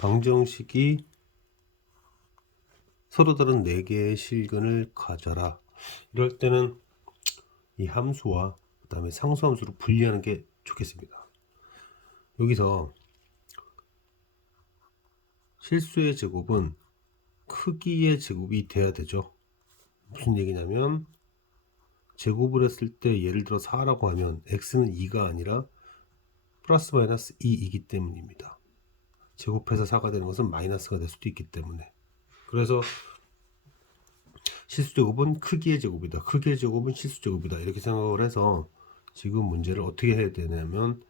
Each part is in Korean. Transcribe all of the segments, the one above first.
방정식이 서로 다른 4개의 실근을 가져라. 이럴 때는 이 함수와 그 다음에 상수함수로 분리하는 게 좋겠습니다. 여기서 실수의 제곱은 크기의 제곱이 돼야 되죠. 무슨 얘기냐면 제곱을 했을 때 예를 들어 4라고 하면 x는 2가 아니라 플러스 마이너스 2이기 때문입니다. 제곱해서 4가 되는 것은 마이너스가 될 수도 있기 때문에 그래서 실수 제곱은 크기의 제곱이다. 크기의 제곱은 실수 제곱이다. 이렇게 생각을 해서 지금 문제를 어떻게 해야 되냐면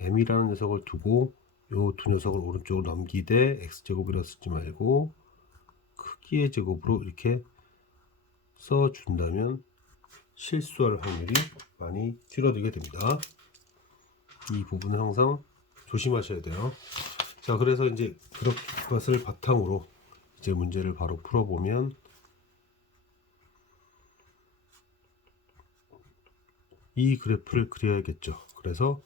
m이라는 녀석을 두고 요 두 녀석을 오른쪽으로 넘기되 x제곱이라 쓰지 말고 크기의 제곱으로 이렇게 써준다면 실수할 확률이 많이 줄어들게 됩니다. 이 부분은 항상 조심하셔야 돼요. 자, 그래서 이제 그것을 바탕으로 이제 문제를 바로 풀어보면 이 그래프를 그려야겠죠. 그래서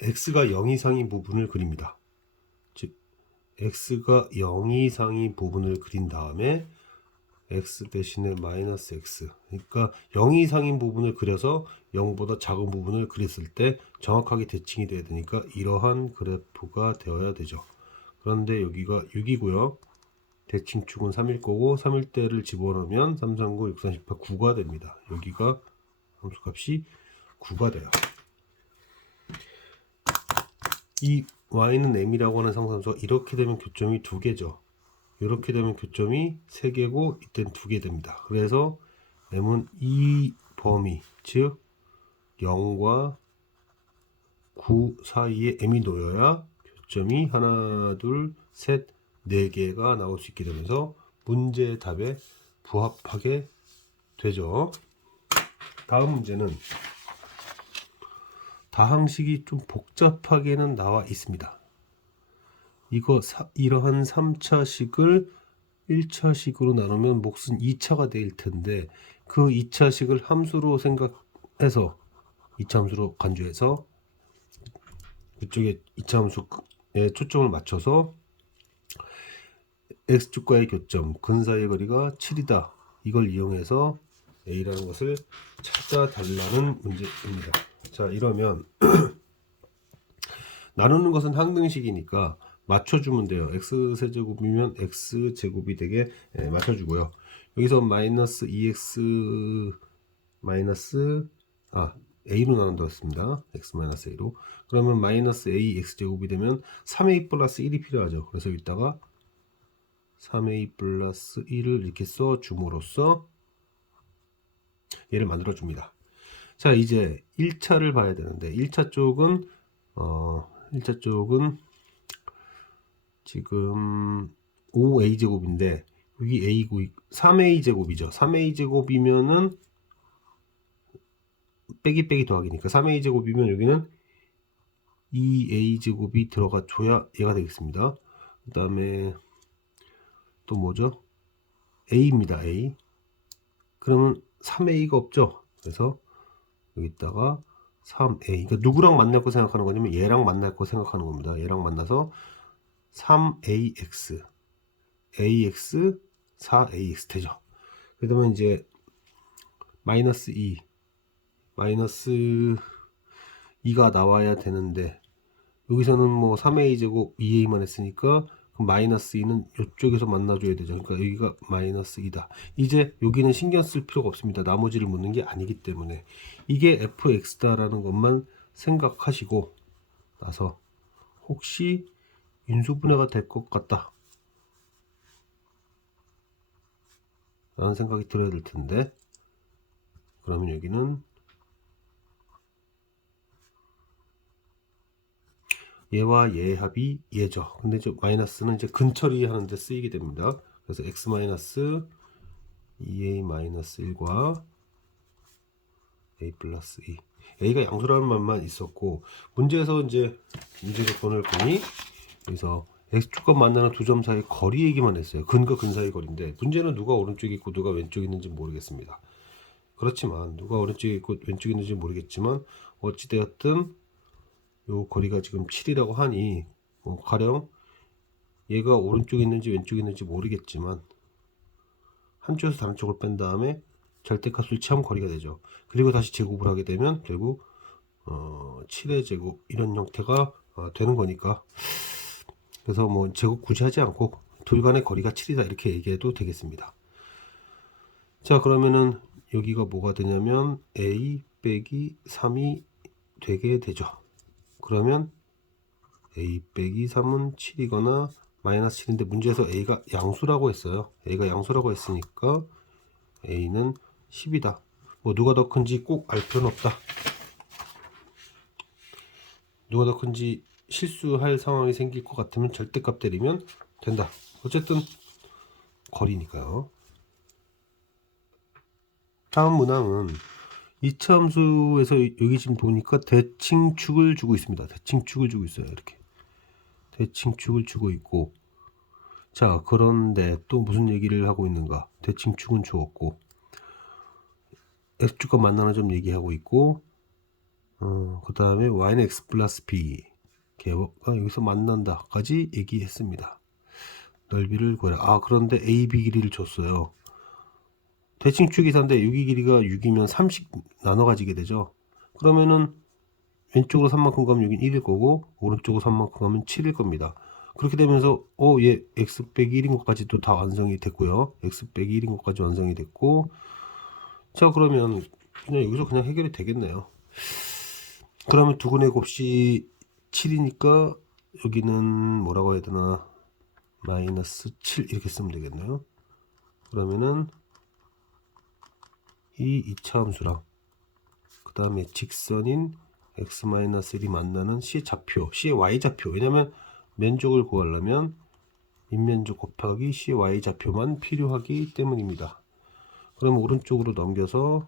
x가 0 이상인 부분을 그립니다. 즉 x가 0 이상인 부분을 그린 다음에 x 대신에 마이너스 x 그러니까 0 이상인 부분을 그려서 0보다 작은 부분을 그렸을 때 정확하게 대칭이 돼야 되니까 이러한 그래프가 되어야 되죠. 그런데 여기가 6이고요. 대칭축은 3일 거고 3일 때를 집어넣으면 3, 3, 9, 6, 4, 18, 9가 됩니다. 여기가 함수값이 9가 돼요. 이 y는 m이라고 하는 상상수가 이렇게 되면 교점이 두 개죠. 이렇게 되면 교점이 세 개고 이땐 두개 됩니다. 그래서 m은 이 범위 즉 0과 9 사이에 m이 놓여야 교점이 하나 둘셋 네 개가 나올 수 있게 되면서 문제의 답에 부합하게 되죠. 다음 문제는 다항식이 좀 복잡하게는 나와 있습니다. 이거 사, 이러한 3차식을 1차식으로 나누면 몫은 2차가 될 텐데 그 2차식을 함수로 생각해서 2차 함수로 간주해서 그쪽에 2차 함수에 초점을 맞춰서 x축과의 교점 근 사이의 거리가 7이다. 이걸 이용해서 a라는 것을 찾아달라는 문제입니다. 자 이러면 나누는 것은 항등식이니까 맞춰주면 돼요. x 세제곱이면 x 제곱이 되게 예, 맞춰주고요. 여기서 마이너스 2x 마이너스 아 a로 나눈다습니다 x 마이너스 a로 그러면 마이너스 a x 제곱이 되면 3a 플러스 1이 필요하죠. 그래서 여기다가 3a 플러스 1을 이렇게 써 줌으로써 얘를 만들어 줍니다. 자 이제 1차를 봐야 되는데 1차 쪽은 어 1차 쪽은 지금 5a 제곱인데 여기 a고 3a 제곱이죠. 3a 제곱이면은 빼기 빼기 더하기니까 3a 제곱이면 여기는 2a 제곱이 들어가 줘야 얘가 되겠습니다. 그 다음에 또 뭐죠? a입니다. a. 그러면 3a가 없죠. 그래서 여기다가 3a. 그러니까 누구랑 만날 거 생각하는 거냐면 얘랑 만날 거 생각하는 겁니다. 얘랑 만나서 3ax, ax, 4ax 되죠. 그러면 이제 마이너스 2, 마이너스 2가 나와야 되는데 여기서는 뭐 3a 제곱 2a만 했으니까 마이너스 2는 이쪽에서 만나줘야 되죠. 그러니까 여기가 마이너스 2다. 이제 여기는 신경 쓸 필요가 없습니다. 나머지를 묻는 게 아니기 때문에 이게 fx다라는 것만 생각하시고 나서 혹시 인수분해가 될 것 같다. 라는 생각이 들어야 될 텐데 그러면 여기는 얘와 얘의 합이 얘죠. 근데 저 마이너스는 이제 근처리 하는데 쓰이게 됩니다. 그래서 x 마이너스 2a 마이너스 1과 a 플러스 2 a가 양수라는 말만 있었고 문제에서 이제 문제 조건을 보니 여기서 x축과 만나는 두 점 사이 거리 얘기만 했어요. 근과 근 사이 거리인데 문제는 누가 오른쪽에 있고 누가 왼쪽에 있는지 모르겠습니다. 그렇지만 누가 오른쪽에 있고 왼쪽에 있는지 모르겠지만 어찌되었든 요 거리가 지금 7이라고 하니 뭐 가령 얘가 오른쪽에 있는지 왼쪽에 있는지 모르겠지만 한쪽에서 다른 쪽을 뺀 다음에 절대값을 취하면 거리가 되죠. 그리고 다시 제곱을 하게 되면 결국 어, 7의 제곱 이런 형태가 어, 되는 거니까 그래서 뭐 제곱 굳이 하지 않고 둘 간의 거리가 7이다 이렇게 얘기해도 되겠습니다. 자 그러면은 여기가 뭐가 되냐면 a 빼기 3이 되게 되죠. 그러면 a 빼기 3은 7이거나 마이너스 7인데 문제에서 a가 양수라고 했어요. a가 양수라고 했으니까 a는 10이다. 뭐 누가 더 큰지 꼭 알 필요는 없다. 누가 더 큰지 실수할 상황이 생길 것 같으면 절대값 때리면 된다. 어쨌든 거리니까요. 다음 문항은 이차함수에서 여기 지금 보니까 대칭축을 주고 있습니다. 대칭축을 주고 있어요. 이렇게 대칭축을 주고 있고 자 그런데 또 무슨 얘기를 하고 있는가? 대칭축은 주었고 x축과 만나는 점 얘기하고 있고 어, 그 다음에 y는 x 플러스 b 개가 여기서 만난다까지 얘기했습니다. 넓이를 구해라. 아 그런데 AB 길이를 줬어요. 대칭축이 4인데 여기 길이가 6이면 30 나눠 가지게 되죠. 그러면은 왼쪽으로 3만큼 가면 여긴 1일 거고 오른쪽으로 3만큼 가면 7일 겁니다. 그렇게 되면서 어얘 x 빼기 1인 것까지도 다 완성이 됐고요. x 빼기 1인 것까지 완성이 됐고 자 그러면 그냥 여기서 그냥 해결이 되겠네요. 그러면 두근의 곱씨 7이니까 여기는 뭐라고 해야 되나 마이너스 7 이렇게 쓰면 되겠네요. 그러면은 이 2차 함수랑 그 다음에 직선인 x-1이 만나는 C 좌표, C의 y 좌표 왜냐면 면적을 구하려면 인면적 곱하기 C의 y 좌표만 필요하기 때문입니다. 그럼 오른쪽으로 넘겨서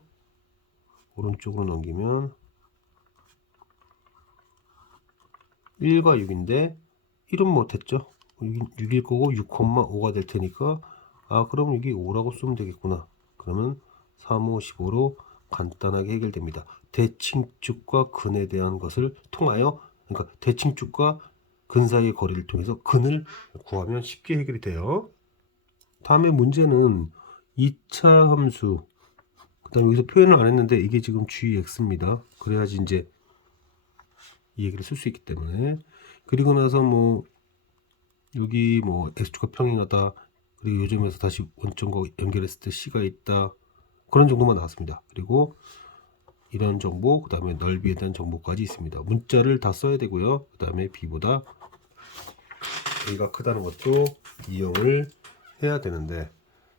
오른쪽으로 넘기면 1과 6인데 1은 못했죠. 6, 일 거고 6,5가 될 테니까 아 그럼 여기 5라고 쓰면 되겠구나. 그러면 3, 5, 15로 간단하게 해결됩니다. 대칭축과 근에 대한 것을 통하여 그러니까 대칭축과 근 사이의 거리를 통해서 근을 구하면 쉽게 해결이 돼요. 다음에 문제는 2차 함수 그 다음에 여기서 표현을 안 했는데 이게 지금 gx입니다. 그래야지 이제 이 얘기를 쓸 수 있기 때문에 그리고 나서 뭐 여기 뭐 x축과 평행하다 그리고 요점에서 다시 원점과 연결했을 때 c가 있다 그런 정도만 나왔습니다. 그리고 이런 정보, 그 다음에 넓이에 대한 정보까지 있습니다. 문자를 다 써야 되고요. 그 다음에 b보다 a가 크다는 것도 이용을 해야 되는데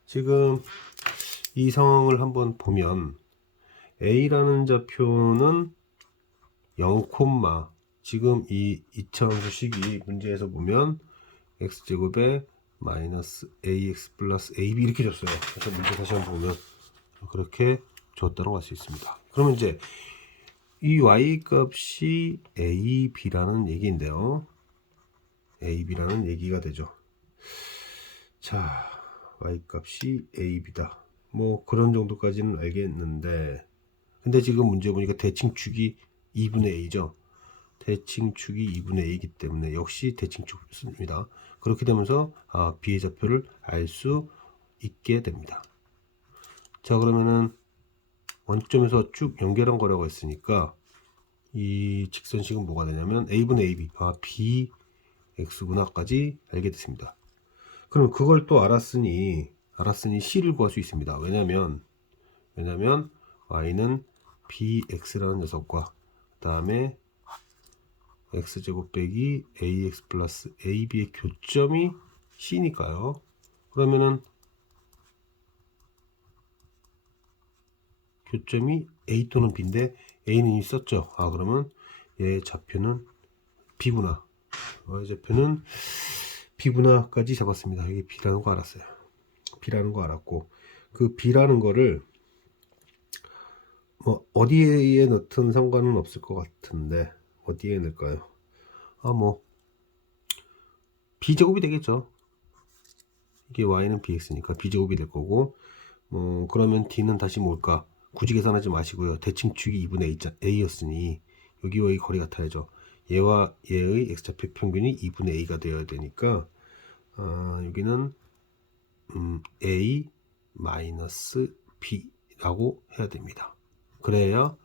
지금 이 상황을 한번 보면 a라는 좌표는 0, 지금 이 2차함수식이 문제에서 보면 x제곱에 마이너스 ax 플러스 ab 이렇게 줬어요. 그래서 문제 다시 한번 보면 그렇게 줬다고 할 수 있습니다. 그러면 이제 이 y 값이 a, b라는 얘기인데요. a, b라는 얘기가 되죠. 자, y 값이 a, b다. 뭐 그런 정도까지는 알겠는데 근데 지금 문제 보니까 대칭축이 2분의 a죠. 대칭축이 2분의 a이기 때문에 역시 대칭축입니다. 그렇게 되면서 아, b의 좌표를 알 수 있게 됩니다. 자 그러면은 원점에서 쭉 연결한 거라고 했으니까 이 직선식은 뭐가 되냐면 a분의 ab 아 b x구나까지 알게 됐습니다. 그럼 그걸 또 알았으니 알았으니 c를 구할 수 있습니다. 왜냐면 왜냐면 y는 bx라는 녀석과 그 다음에 x제곱 빼기 ax 플러스 ab의 교점이 c니까요. 그러면은 교점이 A 또는 B인데 A는 이미 썼죠. 아 그러면 얘 좌표는 B구나. 어, 좌표는 B구나까지 잡았습니다. 이게 B라는 거 알았어요. B라는 거 알았고 그 B라는 거를 뭐 어디에 넣든 상관은 없을 것 같은데 어디에 넣을까요? 아 뭐 B제곱이 되겠죠. 이게 Y는 BX니까 B제곱이 될 거고 뭐 그러면 D는 다시 뭘까? 굳이 계산하지 마시고요. 대칭 축이 2분의 A, 자- A였으니 여기와 이 거리 같아야죠. 얘와 얘의 x좌표 평균이 2분의 A가 되어야 되니까 아, 여기는 음, A 마이너스 B라고 해야 됩니다. 그래야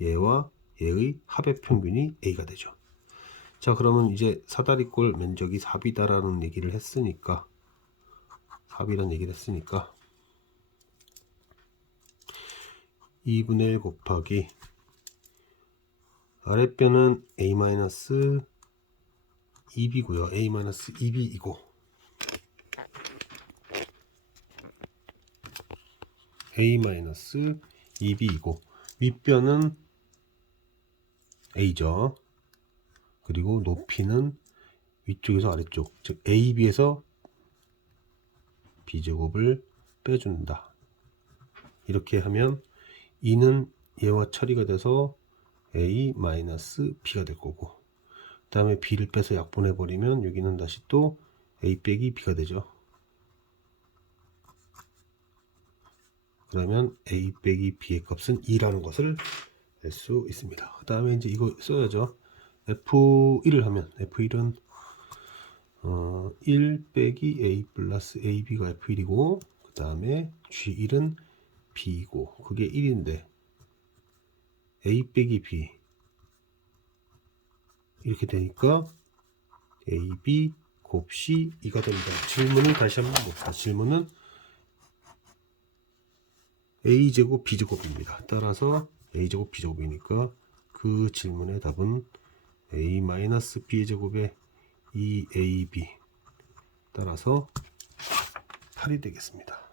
얘와 얘의 합의 평균이 A가 되죠. 자 그러면 이제 사다리꼴 면적이 4비다라는 얘기를 했으니까 4비라는 얘기를 했으니까 2분의 1 곱하기 아랫변은 a-2b고요. a-2b이고 a-2b이고 윗변은 a죠. 그리고 높이는 위쪽에서 아래쪽 즉 ab에서 b제곱을 빼준다. 이렇게 하면 2는 얘와 처리가 돼서 a-b가 될 거고 그 다음에 b를 빼서 약분해 버리면 여기는 다시 또 a 빼기 b가 되죠 그러면 a 빼기 b의 값은 2라는 것을 낼수 있습니다 그 다음에 이제 이거 써야죠 f1을 하면 f1은 어, 1 빼기 a 플러스 ab가 f1이고 그 다음에 g1은 b이고 그게 1인데 a 빼기 b 이렇게 되니까 a, b, 곱c, 2가 됩니다. 질문을 다시 한번 봅시다. 질문은 a제곱 b제곱입니다. 따라서 a제곱 b제곱이니까 그 질문의 답은 a-b의 제곱에 2ab 따라서 8이 되겠습니다.